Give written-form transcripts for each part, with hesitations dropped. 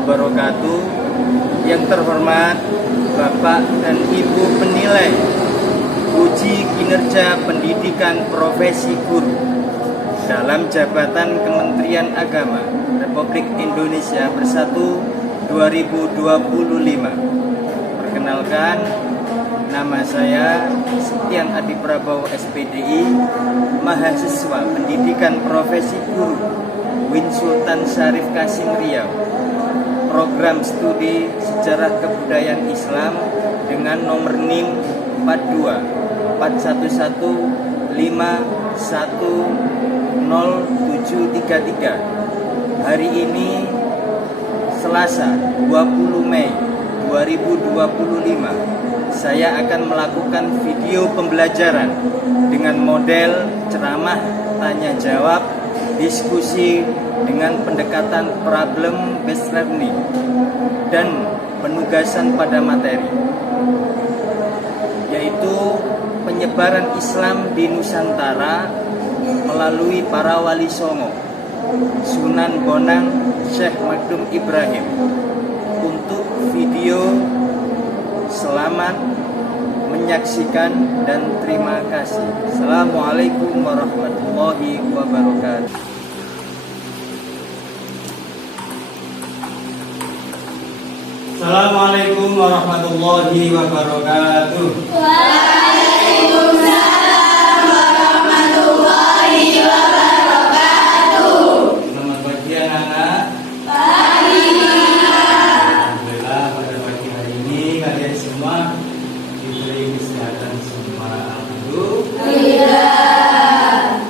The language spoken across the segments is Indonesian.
wabarakatuh. Yang terhormat Bapak dan Ibu penilai uji kinerja pendidikan profesi guru dalam jabatan Kementerian Agama Republik Indonesia Bersatu 2025. Perkenalkan, nama saya Septian Adi Prabowo SPDI, mahasiswa pendidikan profesi guru Win Sultan Syarif Kasim Riau, program studi Sejarah Kebudayaan Islam dengan nomor NIM 4241510733. Hari ini Selasa 20 Mei 2025, saya akan melakukan video pembelajaran dengan model ceramah, tanya jawab, diskusi dengan pendekatan problem based learning dan penugasan pada materi, yaitu penyebaran Islam di Nusantara melalui para wali songo Sunan Bonang Syekh Magdum Ibrahim. Untuk video, selamat menyaksikan dan terima kasih. Assalamualaikum warahmatullahi wabarakatuh. Assalamualaikum warahmatullahi wabarakatuh. Waalaikumsalam warahmatullahi wabarakatuh. Selamat pagi anak-anak. Pagi. Alhamdulillah pada pagi hari ini kalian semua diberi kesehatan semua. Alhamdulillah.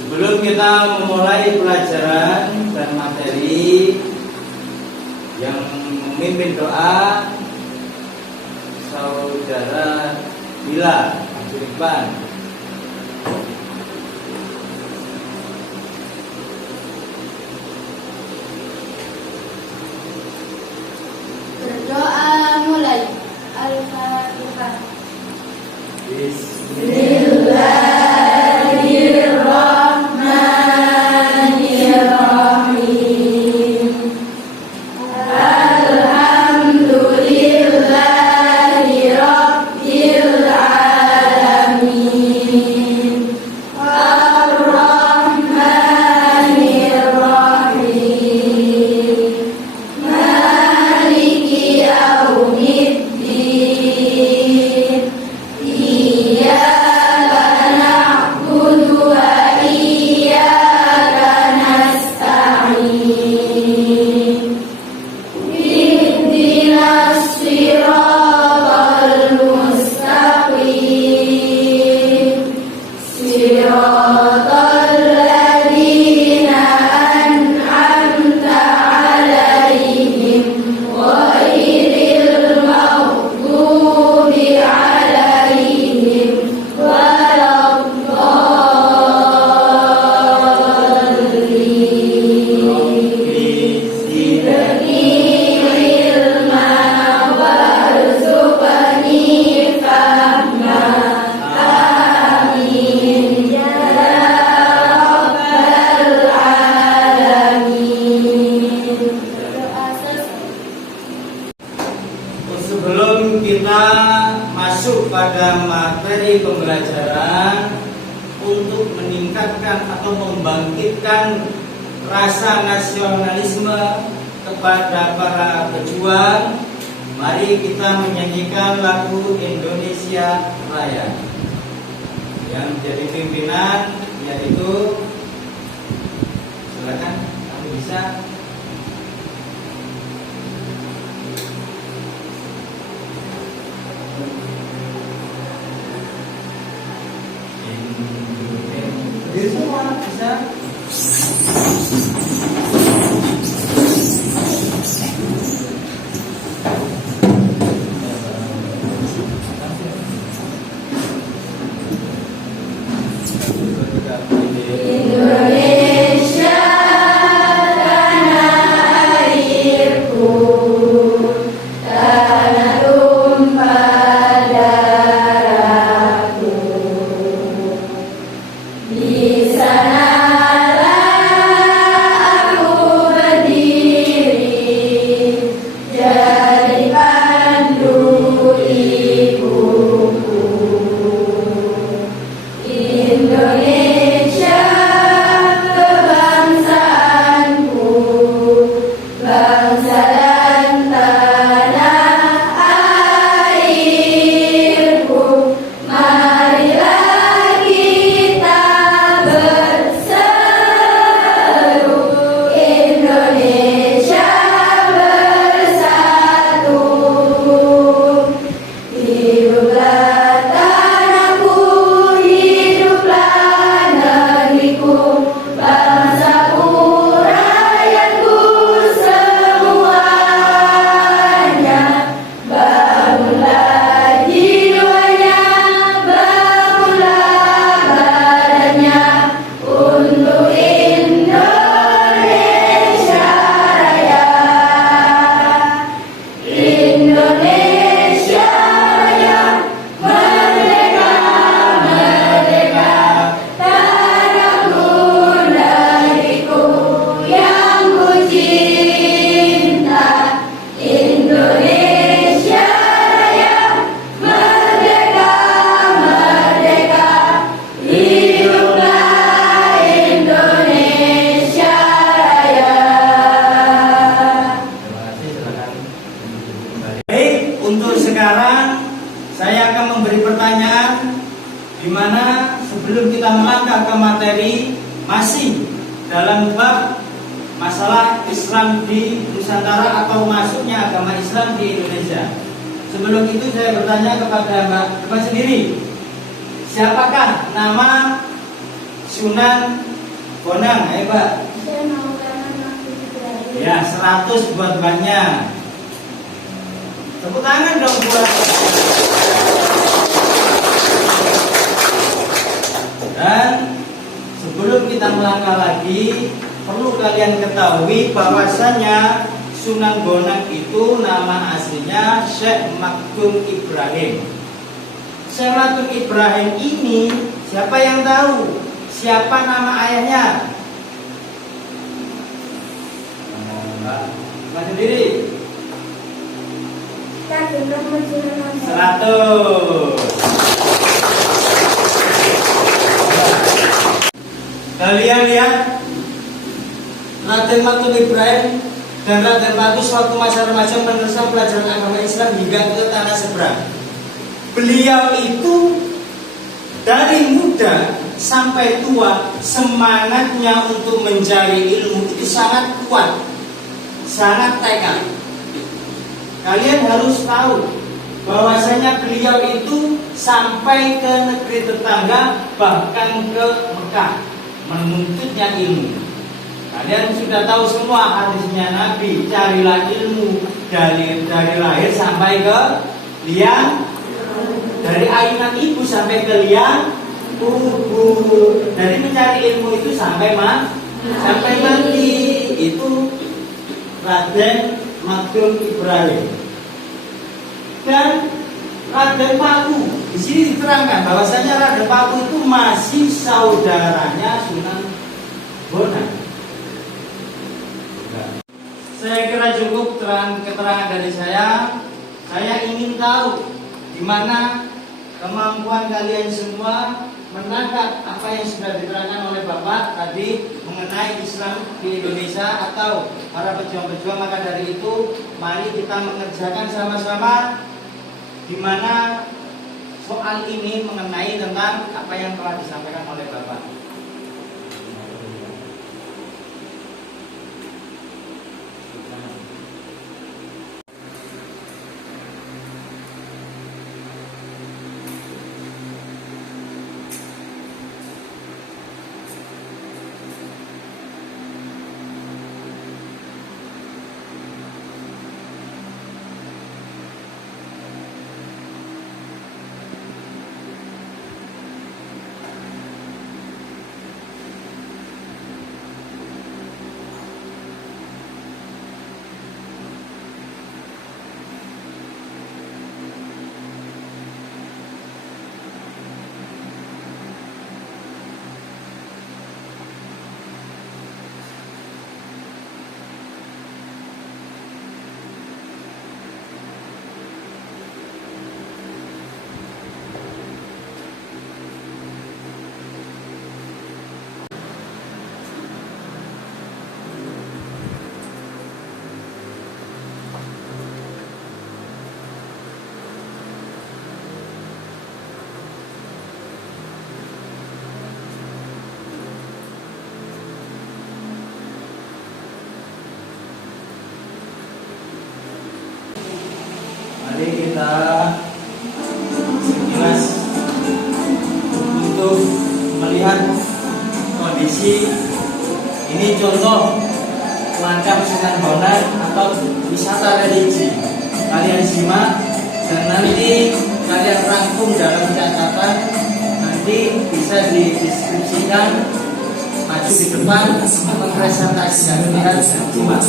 Sebelum kita memulai pelajaran dan materi, yang memimpin doa Saudara Bila Iqbal. Berdoa mulai. Al-Fatihah. Bismillahirrahmanirrahim. Alhamdulillahi Rabbil alamin. Ar-Rahmanirrahim. Maliki yaumiddin. Iyyaka na'budu wa iyyaka nasta'in. Ihdinas siratal mustaqim. Siratal ladzina an'amta 'alaihim ghairil maghdubi 'alaihim waladdallin. Zidni ilma warzuqni fahma. Amin ya rabbal alamin. Sebelum kita masuk pada materi pembelajaran, untuk meningkatkan atau membangkitkan rasa nasionalisme kepada para pejuang, mari kita menyanyikan lagu Indonesia Raya. Yang jadi pimpinan yaitu, silakan kamu bisa. Jadi semua bisa. Indonesia tanah airku, tanah tumpah darahku. Di sanalah aku berdiri. dari pertanyaan di mana sebelum kita melangkah ke materi masih dalam bab masalah Islam di Nusantara atau masuknya agama Islam di Indonesia. Sebelum itu saya bertanya kepada Mbak sendiri, siapakah nama Sunan Bonang? Ayo Mbak. Ya, 100 buat Mbaknya. Tepuk tangan dong buat. Dan sebelum kita melangkah lagi, perlu kalian ketahui bahwasanya Sunan Bonang itu nama aslinya Syekh Maktum Ibrahim. Syekh Maktum Ibrahim ini siapa yang tahu? Siapa nama ayahnya? Mbak sendiri. 100. Kalian lihat Raden Maktum Ibrahim dan Raden Patus waktu masa remaja meneruskan pelajaran agama Islam hingga ke tanah seberang. Beliau itu dari muda sampai tua semangatnya untuk mencari ilmu itu sangat kuat, sangat tekad. Kalian harus tahu bahwasanya beliau itu sampai ke negeri tetangga, bahkan ke Mekah menuntutnya ilmu. Kalian sudah tahu semua hadisnya Nabi, carilah ilmu dari lahir sampai ke liang, dari ayunan ibu sampai ke liang tubuh. Dari mencari ilmu itu sampai mati. Itu Raden Maktum Ibrahim. Dan Raden Paku di sini diterangkan bahwasanya Raden Paku itu masih saudaranya Sunan Bonang. Saya kira cukup keterangan dari saya. Saya ingin tahu di mana kemampuan kalian semua menangkap apa yang sudah diterangkan oleh Bapak tadi mengenai Islam di Indonesia atau para pejuang-pejuang. Maka dari itu mari kita mengerjakan sama-sama di mana soal ini mengenai tentang apa yang telah disampaikan oleh Bapak. Mari kita sekilas untuk melihat kondisi ini, contoh macam Sunan Bonang atau wisata religi. Kalian simak dan nanti kalian rangkum dalam catatan, nanti bisa dideskripsikan, maju di depan mempresentasikan. Lihat, simak.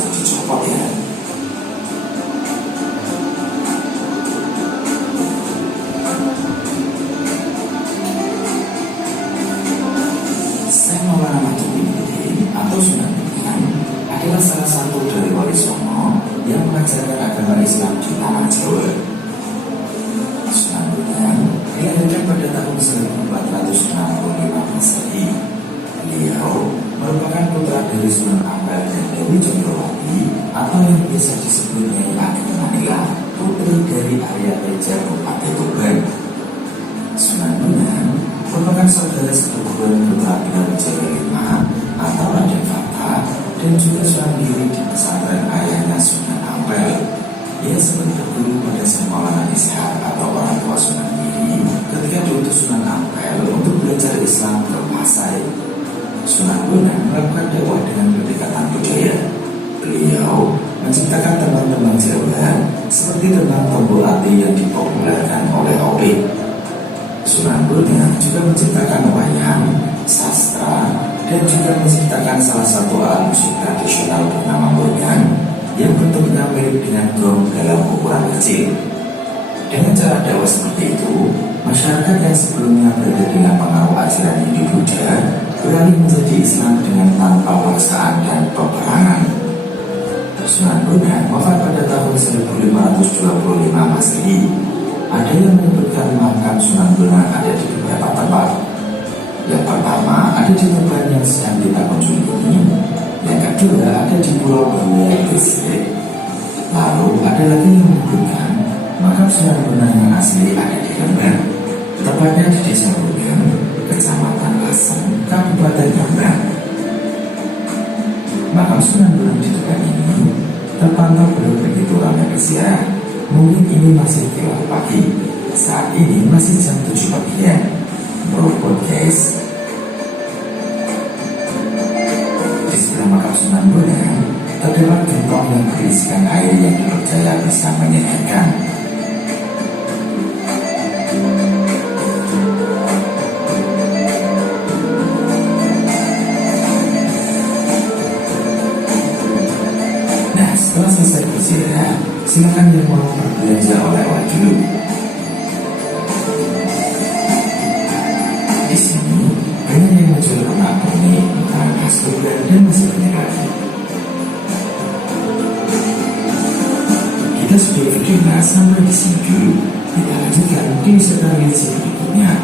Atau Sunan Bonang adalah salah satu dari wali songo yang mengajarkan agama Islam di tanah Jawa. Sunan Bonang diadakan pada tahun 1465 Masehi. Beliau merupakan putra dari Sunan Ampel dan Dewi Condrowati atau yang biasa disebut Nyai Ageng Manila, putri dari Arya Teja Bupati Tuban. adalah seperguruan putra Beliau Wijaya 5 atau Raden Fata, dan juga seorang diri di pesantren ayahnya Sunan Ampel. Ia sempat berguru pada Syekh Maulana Ishaq atau orang tua Sunan Giri ketika diutus Sunan Ampel untuk belajar Islam ke Pasai. Sunan Bonang melakukan dakwah dengan pendekatan budaya. Beliau menciptakan tembang-tembang Jawa seperti tembang Tombol Ati yang dipopulerkan oleh Opik. Sunan Bonang juga menciptakan wayang, sastra, dan juga menciptakan salah satu alat musik tradisional bernama boyang yang bentuknya mirip dengan gong dalam ukuran kecil. Dengan cara dakwah seperti itu, masyarakat yang sebelumnya berada dengan pengaruh ajaran Hindu-Buddha beralih menjadi Islam dengan tanpa paksaan dan peperangan. Sunan Bonang wafat pada tahun 1525 Masehi. Ada yang menyebutkan makam Sunan Bonang ada di beberapa tempat. Yang pertama ada di tempat yang sedang kita kunjungi ini. Yang kedua ada di Pulau Bawean Gresik. Lalu ada lagi yang menyebutkan makam Sunan Bonang yang asli ada di Rembang, tepatnya di Desa Bonang, Kecamatan Lasem, Kabupaten Rembang. Makam Sunan Bonang di tempat ini terpantau belum begitu ramai berziarah. Mungkin ini masih gelap pagi. Saat ini masih jam 7 pagi. Beropot guys. Di sebelah makam Sunan Bonang terdapat gentong yang berisikan air yang dipercaya bisa menyehatkan. Nah, setelah selesai berziarah, silakan yang mau berbelanja oleh-oleh dulu. Di sini banyak yang menjual pernak-pernik, makanan khas Tuban, dan masih banyak lagi. Kita sudah videonya sampai di sini dulu. Kita lanjutkan di wisata religi berikutnya.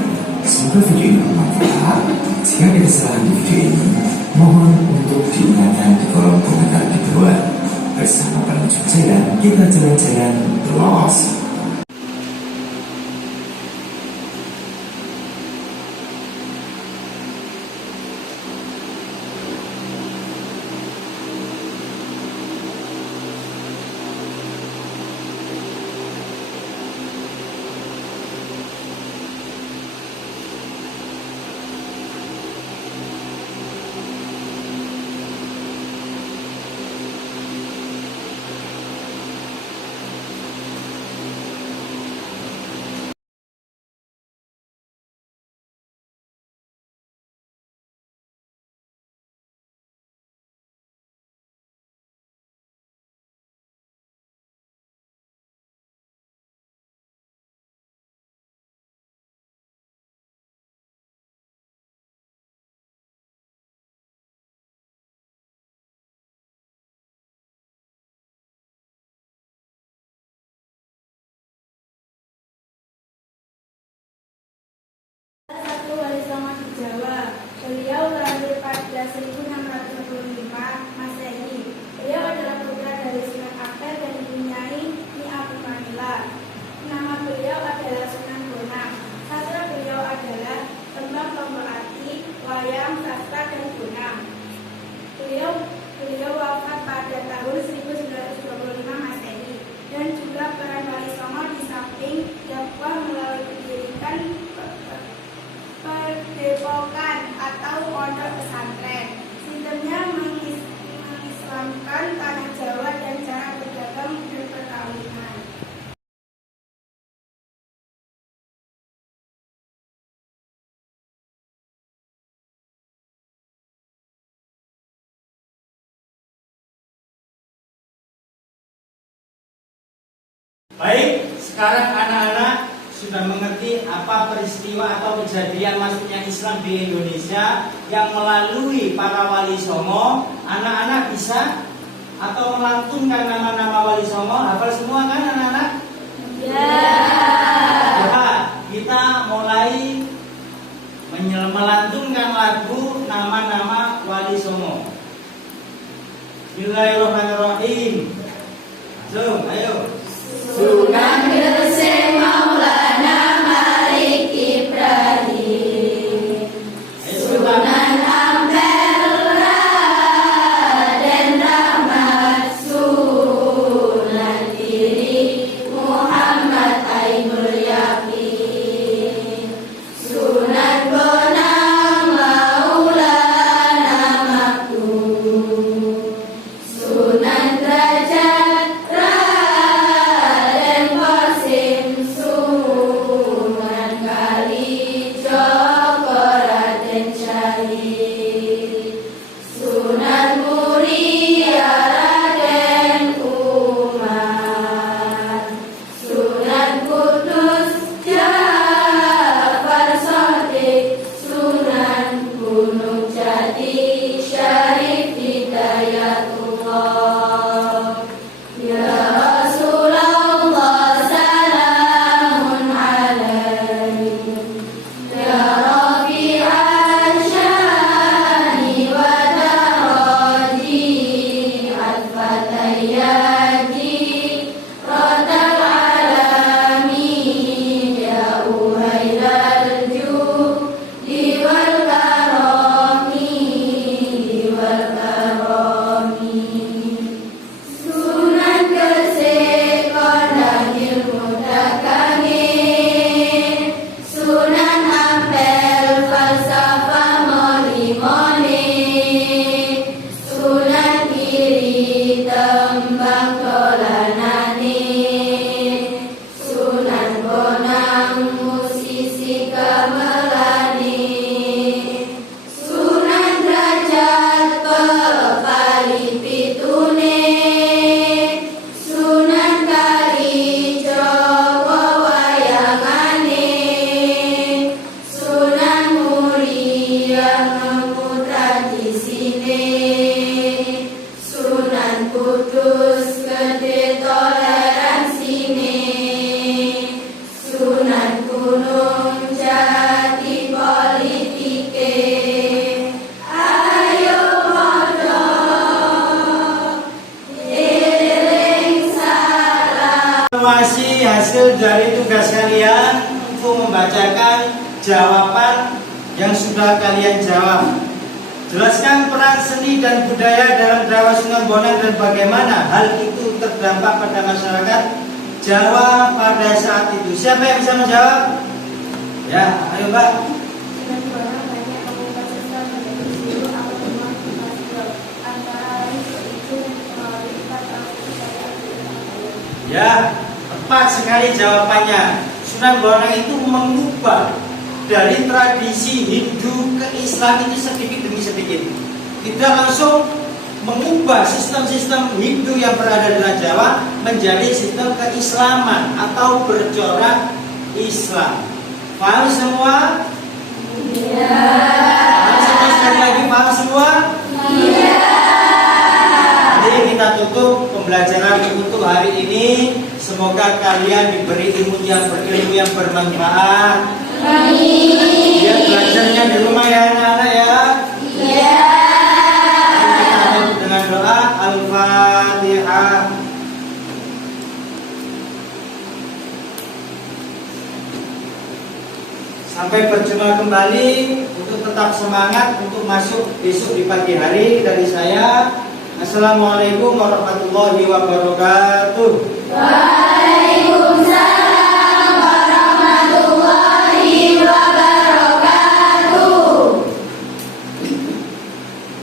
Semoga video ini bermanfaat. Jika ada kesalahan di video ini, mohon untuk diingatkan di kolom komentar di bawah. Bersama penutup jalan, kita jalan-jalan terus. Satu wali songo di Jawa. Beliau lahir pada 1625 Masehi. Beliau adalah putra dari Sunan Ampel dan dipunyai Nyi Abu Manila. Nama beliau adalah Sunan Bonang. Sastra beliau adalah tembang Tombol Ati, wayang, sastra, dan bonang. Beliau wafat pada tahun 1925 Masehi. Dan juga peran wali songo di samping dakwah melalui pendidikan Padepokan atau pondok pesantren. Sistemnya mengislamkan tanah Jawa dan cara berdagang dan perkawinan. Baik, sekarang anak-anak sudah mengerti apa peristiwa atau kejadian masuknya Islam di Indonesia yang melalui para wali songo. Anak-anak bisa atau melantunkan nama-nama wali songo? Hafal semua kan anak-anak? Ya. Ya, kita mulai melantunkan lagu nama-nama wali songo. Bismillahirrahmanirrahim. Ayo. Sunan Gresik Maulana Malik Ibrahim, membacakan jawaban yang sudah kalian jawab. Jelaskan peran seni dan budaya dalam dakwah Sunan Bonang dan bagaimana hal itu terdampak pada masyarakat Jawa pada saat itu. Siapa yang bisa menjawab? Ya, ayo Mbak. Sunan Bonang banyak mengubah sistem menjadi guru atau teman mahasiswa antara lain yaitu melalui 4 alat budaya. Ya, tepat sekali jawabannya. Sunan Bonang itu mengubah dari tradisi Hindu ke Islam itu sedikit demi sedikit. Tidak langsung mengubah sistem-sistem Hindu yang berada di Jawa menjadi sistem keislaman atau bercorak Islam. Paham semua? Iya. Paham semua sekali lagi? Paham semua? Iya. Jadi kita tutup pembelajaran untuk hari ini. Semoga kalian diberi ilmu yang bermanfaat. Amin. Biar belajarnya di rumah ya anak-anak ya. Iya. Kita tutup dengan doa Al-Fatihah. Sampai berjumpa kembali. Untuk tetap semangat untuk masuk besok di pagi hari dari saya. Assalamualaikum warahmatullahi wabarakatuh.